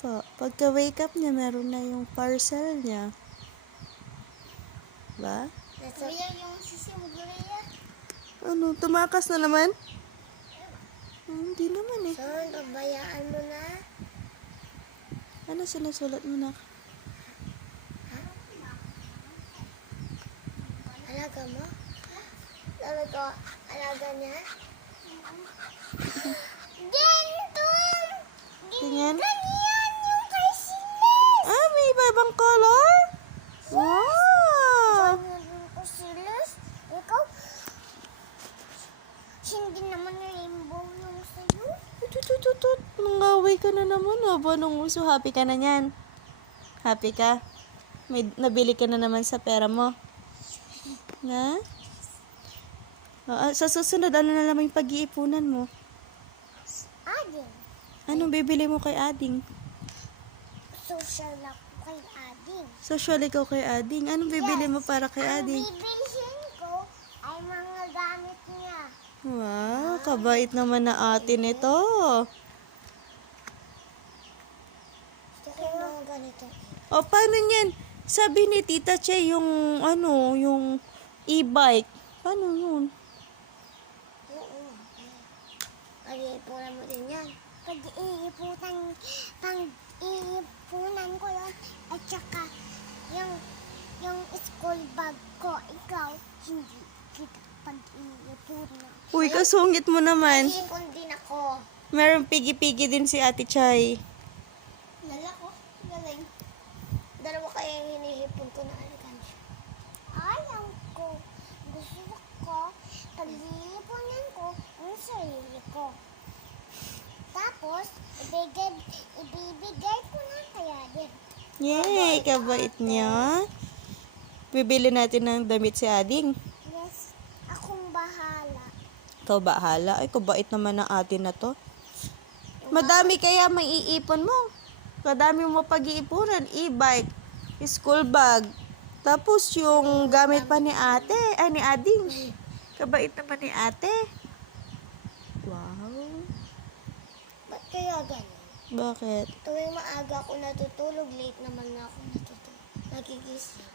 Opo. Pagka-wake up niya, meron na yung parcel niya. Ba? Kuya, yung sisi mo, Kuya. Ano? Tumakas na naman? Hindi naman eh. Son, pabayaan mo na. Ano sinusulat mo na? Alaga mo? Sabi ko, alaga niya? Ganton! Tingnan. Ganyan yung kay Silas! Ah, may iba-ibang color? Wow! Ganyan ko Silas. Ikaw, hindi naman rainbow yung sa'yo. Tutututut. Nangaway ka na naman. Aba, nung uso. Happy ka na yan. Happy ka? May nabili ka na naman sa pera mo. Na? Sa susunod, ano na naman yung pag-iipunan mo? Ading, Anong bibili mo kay Ading? social ako kay Ading. Social ikaw kay Ading. Anong bibili mo para kay Ang Ading? bibilhin ko ay mga gamit niya. Wow, kabait naman na ate nito. Gusto ko yung mga ganito. O, paano niyan? Sabi ni Tita Che, yung yung e-bike. Paano yun? Oo. Pag-iipunan mo din yan. Pag-iipunan ko yun. At saka, yung school bag ko, ikaw, hindi kita pag-iipunan. Uy, kasungit mo naman. Pag-iipon din ako. Meron pigi-pigi din si Ate Chay. Lala ko, galing. Dalawa kaya yung hinihipon ko na alikansya. Ayaw ko. Gusto ko, pag-iipunan ko ang sarili ko. Tapos, ibibigay ko na kaya din. Yay, kabait niya. Bibili natin ng damit si Ading. Yes, akong bahala. Ikaw bahala. Ay, kabait naman ng ate na to. Madami kaya may iipon mo. Madami mo pag-iipunan. E-bike, school bag. Tapos yung gamit pa ni ate. Ay, ni Ading. Kabait naman ni ate. Wow. Ba't kaya ganun? Bakit? Tuwing maaga ako natutulog, late naman na ako natutulog. Nagigising.